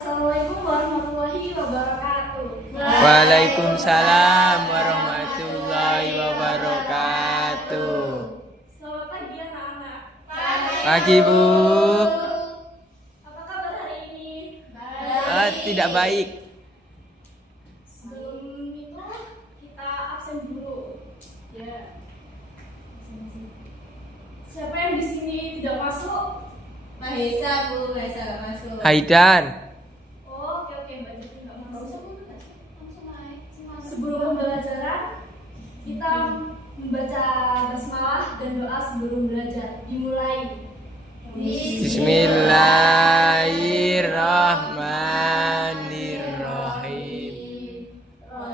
Assalamualaikum warahmatullahi wabarakatuh. Waalaikumsalam warahmatullahi wabarakatuh. Selamat pagi anak-anak. Pagi Bu. Apa kabar hari ini? Tidak baik. Sebelum itu kita absen dulu. Ya. Siapa yang di sini tidak masuk? Mahesa Bu, Mahesa gak masuk. Haidan. Oh, oke banyak yang nggak masuk. Sebelum pembelajaran kita membaca basmalah dan doa sebelum belajar. Dimulai. Bismillahirrahmanirrahim.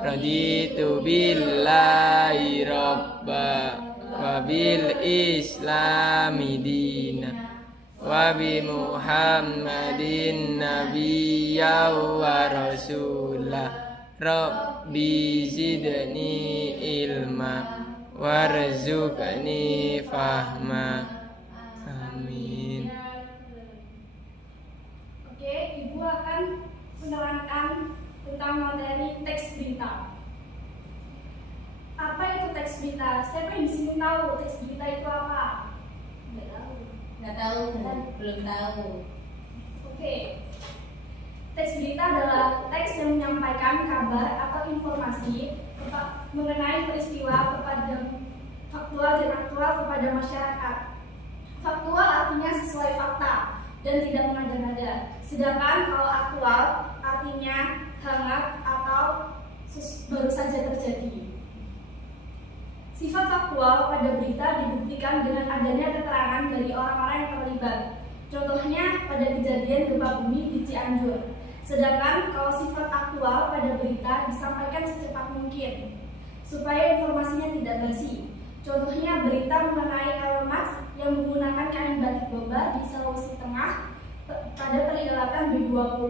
Raditu billahi rabba wa bil islami dina wa bi Muhammadin nabiyya wa rasulah. Rabbi zidni ilma warzuqni fahma. Amin. Oke, Ibu akan menerangkan tentang materi teks berita. Apa itu teks berita? Siapa yang di sini tahu teks berita itu apa? Nggak tahu Bu, belum tahu. Oke. Teks berita adalah teks yang menyampaikan kabar atau informasi mengenai peristiwa kepada faktual dan aktual kepada masyarakat. Faktual artinya sesuai fakta dan tidak mengada-ngada. Sedangkan kalau aktual artinya hangat atau baru saja terjadi. Sifat faktual pada berita dibuktikan dengan adanya keterangan dari orang-orang yang terlibat. Contohnya pada kejadian gempa bumi di Cianjur. Sedangkan kalau sifat aktual pada berita disampaikan secepat mungkin supaya informasinya tidak basi. Contohnya berita mengenai Elon Musk yang menggunakan kain batik boba di Sulawesi Tengah pada perhelatan B20.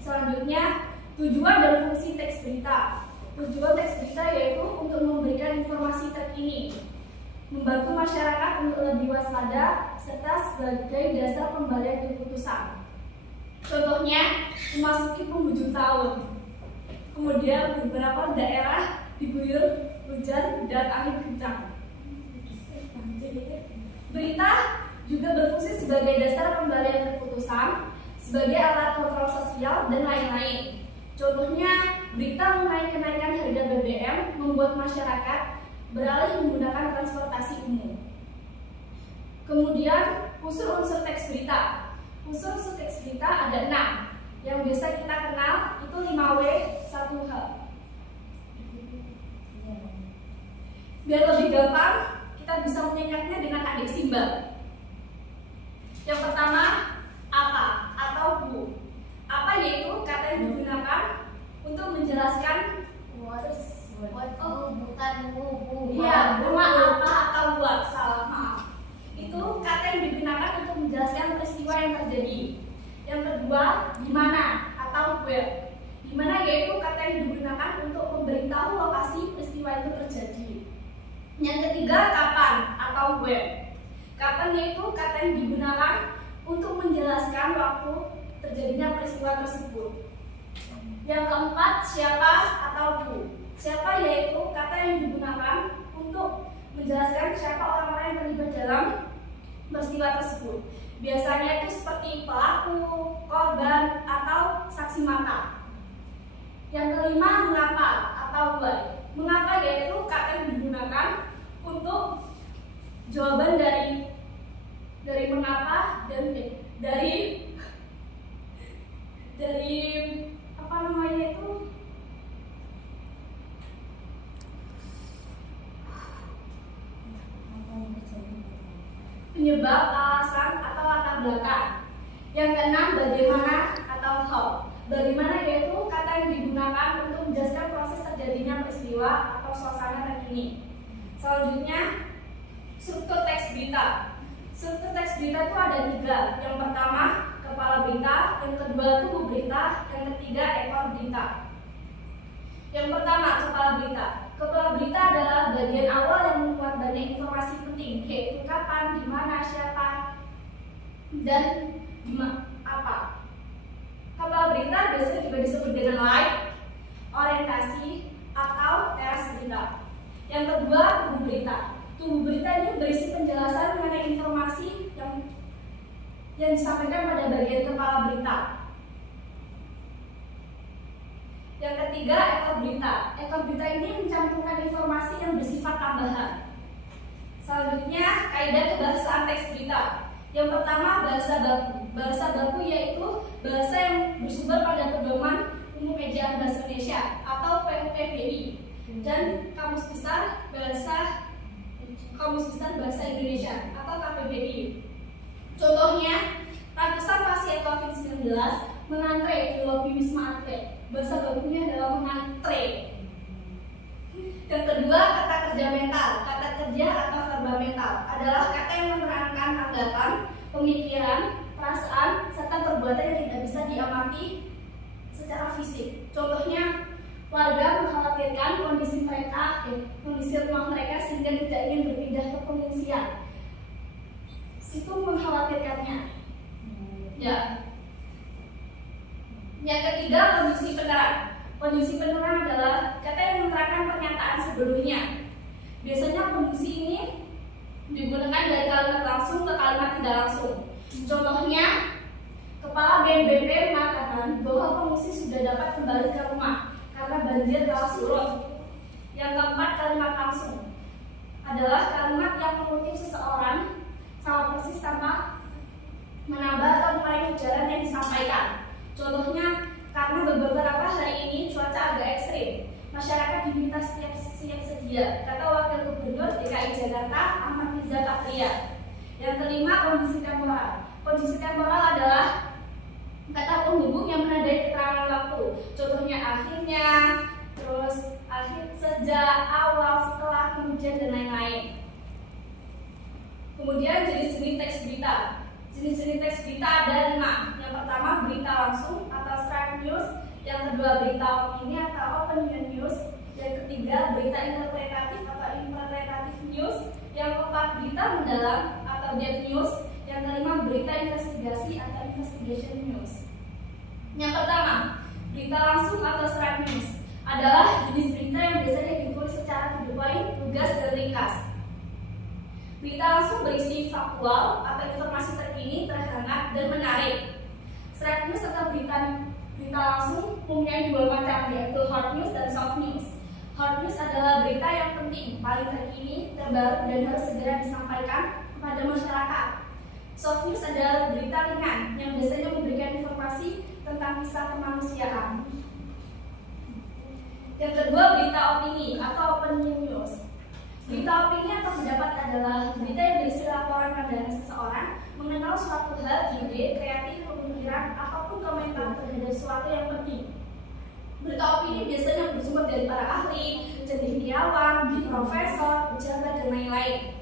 Selanjutnya, tujuan dan fungsi teks berita. Tujuan teks berita yaitu untuk memberikan informasi terkini, membantu masyarakat untuk lebih waspada, serta sebagai dasar pembalian keputusan. Contohnya, memasuki penghujung tahun. Kemudian beberapa daerah diguyur hujan dan angin kencang. Berita juga berfungsi sebagai dasar pembalian keputusan, sebagai alat kontrol sosial dan lain-lain. Contohnya, berita mengenai kenaikan harga BBM membuat masyarakat beralih menggunakan transportasi umum. Kemudian, unsur-unsur teks berita. Unsur-unsur teks berita ada 6. Yang biasa kita kenal itu 5W, 1H. Biar lebih gampang, kita bisa mengingatnya dengan adik simbol. Yang pertama, apa atau who. Apa yaitu kata yang digunakan untuk menjelaskan bukan Bu. Iya, rumah apa atau buat salah maaf. Itu kata yang digunakan untuk menjelaskan peristiwa yang terjadi. Yang kedua, di mana atau where. Di mana yaitu kata yang digunakan untuk memberitahu lokasi peristiwa itu terjadi. Yang ketiga, kapan atau when. Kapan yaitu kata yang digunakan untuk menjelaskan waktu terjadinya peristiwa tersebut. Yang keempat, siapa atau who. Siapa yaitu kata yang digunakan untuk menjelaskan siapa orang-orang yang terlibat dalam peristiwa tersebut. Biasanya itu seperti pelaku, korban, atau saksi mata. Yang kelima, mengapa atau why. Mengapa yaitu kata yang digunakan untuk jawaban dari mengapa dan dari apa namanya itu penyebab, alasan, atau latar belakang. Yang keenam, bagaimana atau how. Bagaimana yaitu kata yang digunakan untuk menjelaskan proses terjadinya peristiwa atau suasana terkini. Selanjutnya, struktur teks berita. Struktur teks berita itu ada 3. Yang pertama, kepala berita. Yang kedua, tubuh berita. Yang ketiga, ekor berita. Yang pertama, kepala berita. Kepala berita adalah bagian awal yang memuat banyak informasi penting, yaitu kapan, di mana, siapa, dan apa. juga disebut dengan line, orientasi, atau teras berita. Yang kedua, tubuh berita. Tubuh berita ini berisi penjelasan mengenai informasi yang disampaikan pada bagian kepala berita. Yang ketiga, ekor berita. Ekor berita ini mencantumkan informasi yang bersifat tambahan. Selanjutnya, kaidah kebahasaan teks berita. Yang pertama, bahasa baku. Bahasa baku yaitu bahasa yang bersumber pada Pedoman Umum Ejaan Bahasa Indonesia atau PUPBI dan Kamus Besar Bahasa Indonesia atau KBBI. Contohnya, ratusan pasien COVID-19 mengantre di lobi Wisma Atlet. Bahasa bakunya adalah mengantre. Yang kedua, kata kerja mental. Kata kerja atau verba mental adalah kata yang menerangkan tanggapan, pemikiran, perasaan, serta perbuatan yang tidak bisa diamati secara fisik. Contohnya, warga mengkhawatirkan kondisi rumah mereka sehingga tidak ingin berpindah ke pengungsian. Itu mengkhawatirkannya. Ya. Yang ketiga, kondisi penerang. Kondisi penerang adalah kata yang menerangkan pernyataan sebelumnya. Biasanya kondisi ini digunakan dari kalimat langsung ke kalimat tidak langsung. Contohnya, Kepala BNPB mengatakan bahwa pengungsi sudah dapat kembali ke rumah karena banjir telah surut. Yang keempat, kalimat langsung adalah kalimat yang mengutip seseorang sama persis tanpa menambah atau mengurangi ujaran yang disampaikan. Contohnya, karena beberapa hari ini cuaca agak ekstrim, masyarakat diminta siap sedia, kata Wakil Gubernur DKI Jakarta Ahmad Riza Patria. Yang kelima, kondisi temporal. Kondisi temporal adalah kata penghubung yang menandai keterangan waktu. Contohnya akhirnya, terus akhir, sejak, awal, setelah, kemudian, dan lain-lain. Kemudian jenis-jenis teks berita. Jenis-jenis teks berita ada 5. Yang pertama, berita langsung atau straight news. Yang kedua, berita opini atau opinion news. Yang ketiga, berita interpretatif atau interpretative news. Yang keempat, berita mendalam atau depth news. Yang kelima, berita investigasi atau investigation news. Yang pertama, berita langsung atau straight news adalah jenis berita yang biasanya ditulis secara to the point, lugas, dan ringkas. Berita langsung berisi faktual atau informasi terkini, terhangat, dan menarik. Straight news atau berita langsung mempunyai 2 macam, yaitu hard news dan soft news. Hard news adalah berita yang penting, paling terkini, terbaru, dan harus segera disampaikan kepada masyarakat. Soft news adalah berita ringan yang biasanya memberikan informasi tentang kisah kemanusiaan. Yang kedua, berita opini atau opinion news. Berita opini atau pendapat adalah berita yang berisi laporan pandangan seseorang mengenal suatu hal, ide, kreatif, pemikiran, apapun komentar terhadap sesuatu yang penting. Berita opini biasanya bersumber dari para ahli, cendekiawan, profesor, pejabat, dan lain-lain.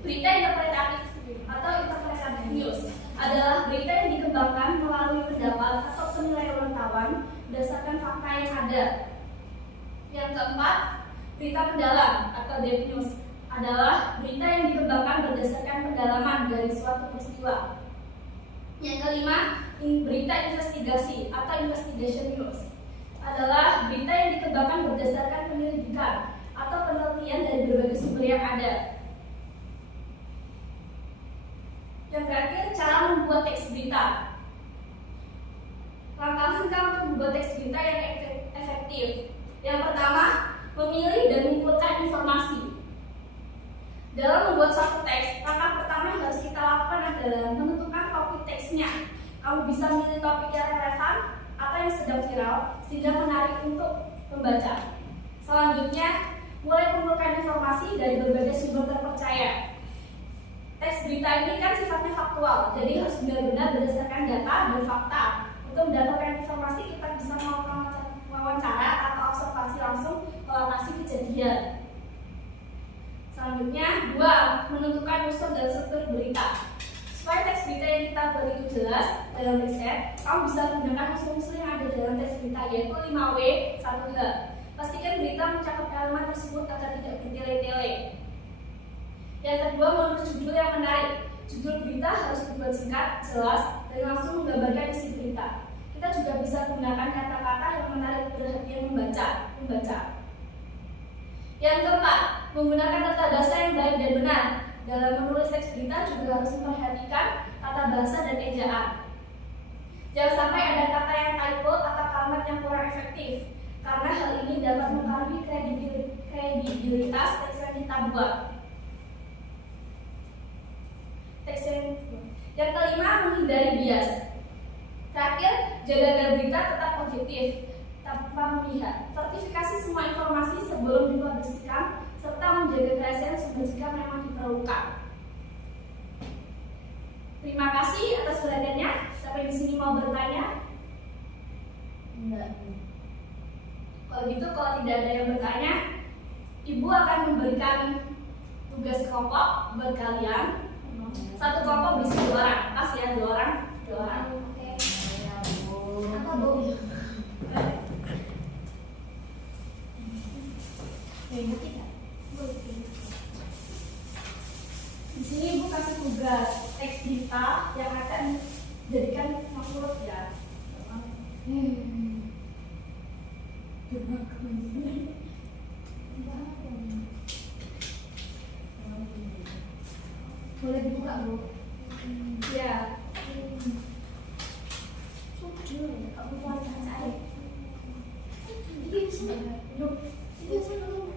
Berita interpretatif atau interpretative news adalah berita yang dikembangkan melalui pendapat atau penilaian wartawan berdasarkan fakta yang ada. Yang keempat, berita mendalam atau depth news adalah berita yang dikembangkan berdasarkan pendalaman dari suatu peristiwa. Yang kelima, berita investigasi atau investigation news adalah berita yang dikembangkan berdasarkan penyelidikan atau penelitian dari berbagai sumber yang ada. Yang terakhir, cara membuat teks berita. Langkah-langkah untuk membuat teks berita yang efektif. Yang pertama, memilih dan mengumpulkan informasi. Dalam membuat suatu teks, langkah pertama yang harus kita lakukan adalah menentukan topik teksnya. Kamu bisa memilih topik yang relevan atau yang sedang viral sehingga menarik untuk membaca. Selanjutnya, mulai mengumpulkan informasi dari berbagai sumber terpercaya. Teks berita ini kan sifatnya faktual, jadi harus benar-benar berdasarkan data dan fakta. Untuk mendapatkan informasi, kita bisa melakukan wawancara atau observasi langsung ke lokasi kejadian. Selanjutnya, 2. Menentukan unsur dan struktur berita. Supaya teks berita yang kita buat itu jelas dalam riset, kamu bisa menggunakan unsur-unsur yang ada dalam teks berita, yaitu 5W, 1H. Pastikan berita mencakup elemen tersebut agar tidak bertele-tele. Yang kedua, menulis judul yang menarik. Judul berita harus dibuat singkat, jelas, dan langsung menggambarkan isi berita. Kita juga bisa menggunakan kata-kata yang menarik perhatian membaca. Yang keempat, menggunakan tata bahasa yang baik dan benar. Dalam menulis teks berita juga harus memperhatikan tata bahasa dan ejaan. Jangan sampai ada kata yang typo atau kalimat yang kurang efektif, karena hal ini dapat mempengaruhi kredibilitas teks yang kita buat. Yang kelima, menghindari bias. Terakhir, jaga agar berita tetap objektif tanpa memihak. Sertifikasi semua informasi sebelum dipublikasikan serta menjaga kerahasiaan sumber jika memang diperlukan. Terima kasih atas perhatiannya. Sampai di sini mau bertanya? Enggak. Kalau gitu, kalau tidak ada yang bertanya, Ibu akan memberikan tugas kelompok buat kalian. Satu kelompok berisi 2 orang, pas ya 2 orang. Oke. Apa Bu? Di sini Ibu kasih tugas teks berita yang akan jadikan makhluk ya. Boleh dibuka Bu? Ya. Kamu mau saya? Ini bisa. Yuk. Ini bisa dulu.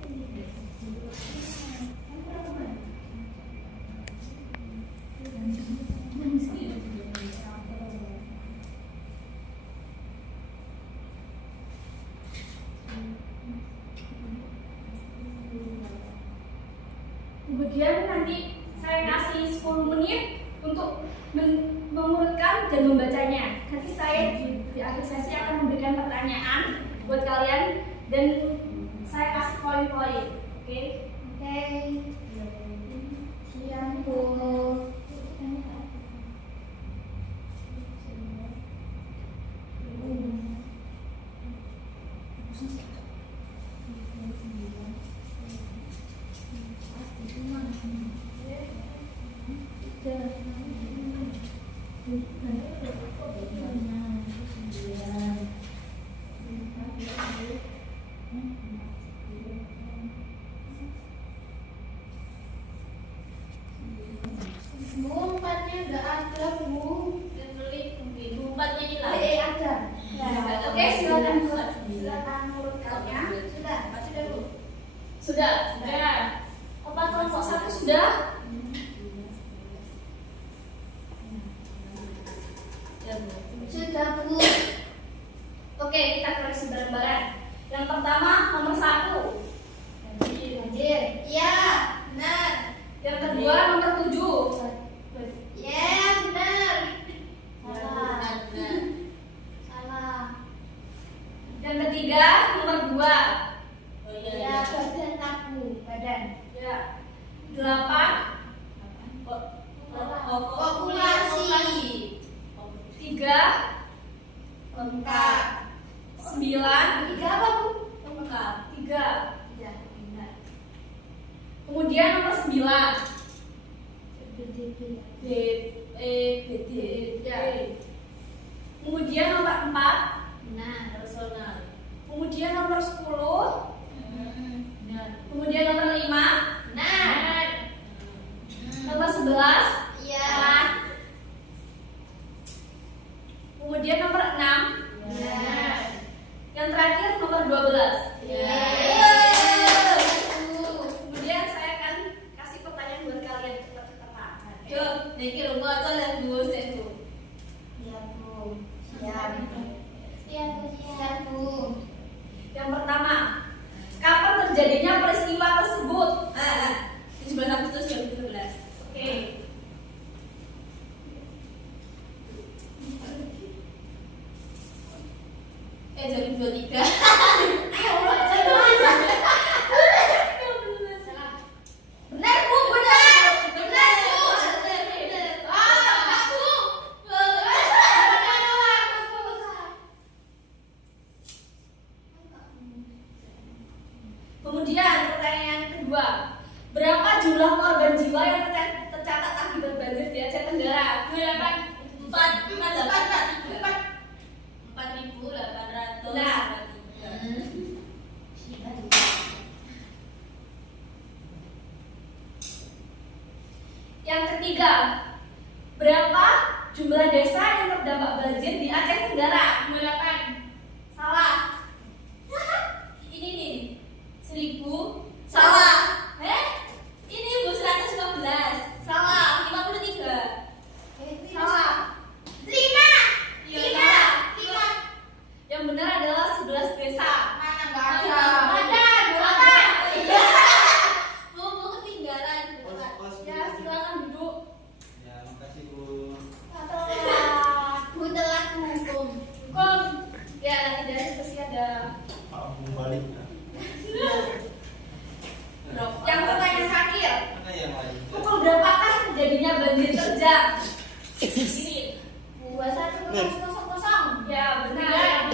Kemudian nanti saya kasih 10 menit untuk mengurutkan dan membacanya. Nanti saya di akhir sesi akan memberikan pertanyaan buat kalian dan saya kasih poin-poin. Oke? Oke. Siap Bu. Bu, 4-nya udah ada, Bu. Klik mungkin. Bu, 4-nya hilang. Ada. Oke, silakan Bu. Silakan urutkannya. Sudah, sudah, Bu. Sudah. Obat kelompok 1 sudah? Sudah, Bu. Oke, kita koreksi bareng-bareng. Yang pertama nomor 1. Banjir. Ya, benar. Yang kedua nomor 7. Ya, benar. Salah. Benar. Salah. Yang ketiga nomor 2. Oh iya. Ya, badan tabu. Badan. Ya. 8. Populasi. 3. Lengkap. 9. 3 apa, Bu? Lengkap. 3. Ya, benar. Kemudian nomor 9. BD. Ya. Kemudian nomor 4. Benar. Personal. Kemudian nomor 10. Benar. Kemudian nomor 5. Benar. Nomor 11. Iya. Kemudian nomor 6. Benar. Yang terakhir nomor 12. Iya. Kemudian saya akan kasih pertanyaan buat kalian cepat-cepat. Yuk, niki lu gua tuh lihat dulu set, Bu. Iya, Bu. Siap. Siap, Bu. Siap, Bu. Yang pertama, kapan terjadinya peristiwa tersebut? 17 Agustus 2017. Oke. Jam 23. Ayo, salah. Benar Bu, benar. Benar, Bu. Ah, Bu. Kemudian pertanyaan kedua, berapa jumlah korban jiwa yang tercatat akibat banjir di Aceh Tenggara? 4.000. Ya, nanti dari pasti ada. Aku balik. Yang pertanyaan terakhir. Mana yang lain? Pukul berapakah terjadinya banjir terjang? Ini 21.00. ya benar.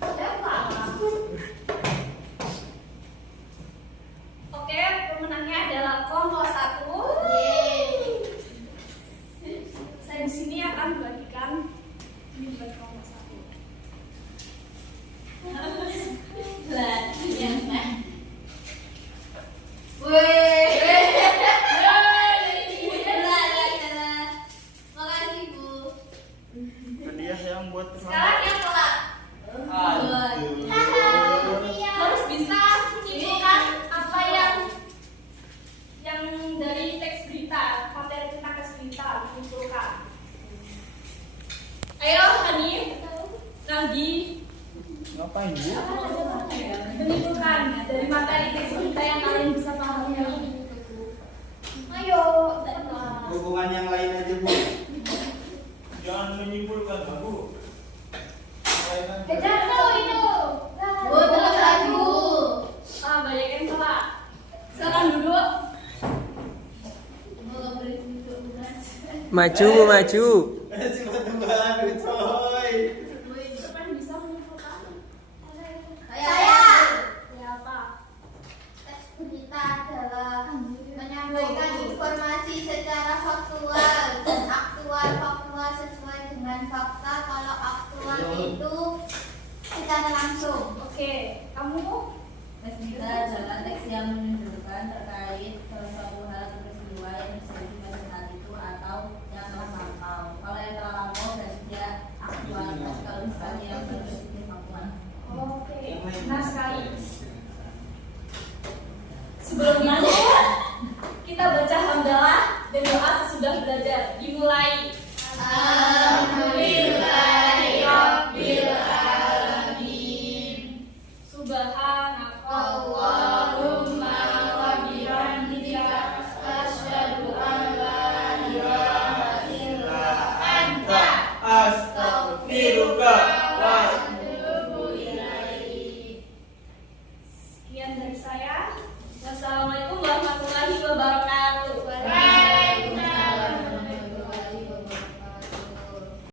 Berapa? Oke, pemenangnya adalah kelompok 1. Saya di sini akan membagikan ini buat kelompok 1. Lah, yang mana? Makasih Bu. Hadiah yang buat Sekarang yang telat harus bisa menyimpulkan apa yang dari teks berita, materi tentang teks berita menyimpulkan. Ayo Hanif, Naldi, ngapain Bu? menyimpulkan dari materi teks berita yang kalian bisa pahami. Ayo, Hubungan yang lain aja Bu. Jangan menyimpulkan Bu. kejar itu. Bu, telat lagi Bu. Banyak yang telat. Silakan duduk. Bu, nggak boleh duduk, bukan? Maju, maju. Cuma tunggu coy. Siapa yang bisa menyimpulkan? Saya. Ya apa? Teks berita adalah menyampaikan informasi secara faktual dan aktual. Faktual sesuai dengan fakta. Kalau aktual itu secara langsung. Oke, kamu? Teks berita adalah teks yang menunjukkan terkait suatu hal atau peristiwa yang terjadi pada saat itu atau yang telah lampau. Kalau yang telah lampau berarti dia aktual. Kalau misalnya yang berarti faktual. Oke, benar sekali. Sebelum itu, kita baca hamdalah dan doa sesudah belajar. Dimulai.